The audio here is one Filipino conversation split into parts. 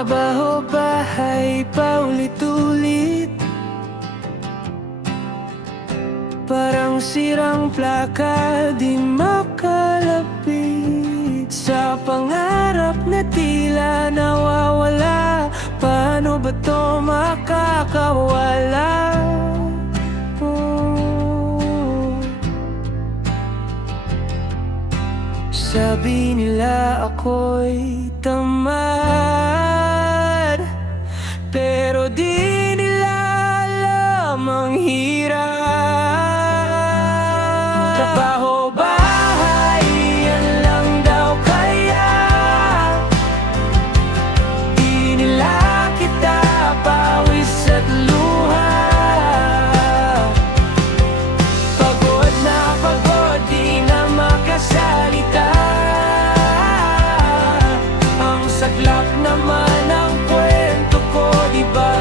Trabaho, bahay, paulit-ulit. Parang sirang plaka, di makalapit sa pangarap na tila nawawala. Paano ba to makakawala? Sabi nila ako'y tamad, pero di nila alam ang hirap. Trabaho, bahay, yan lang daw kaya. Di nila kita pawis at luha. Pagod na pagod, di na makasalita. Saklap naman ang kwento ko, diba?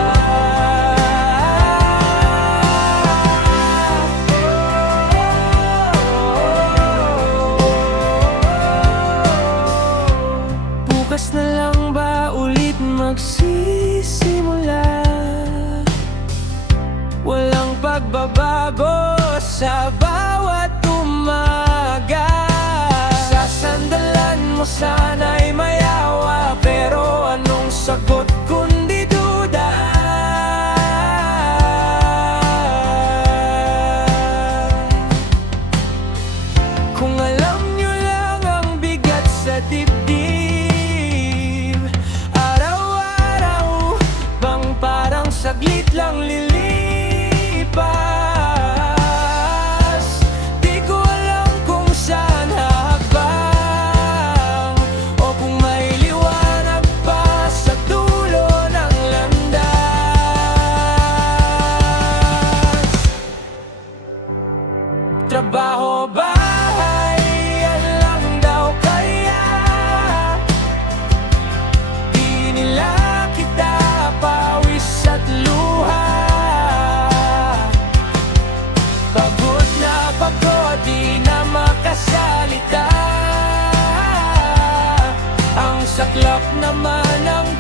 Bukas na lang ba ulit magsisimula? Walang pagbabago sa bawat umaga. Sasandalan mo sana'y mayawa, pero anong sagot kundi duda? Kung alam nyo lang ang bigat sa dibdib, araw-araw bang parang saglit lang lilipas? Di ko alam kung saan hakbang, o kung may liwanag pa sa dulo ng landas. Trabaho, bahay, yan lang daw kaya. Di nila kita pawis at luha. Pagod na pagod, di na makasalita. Ang saklap naman ng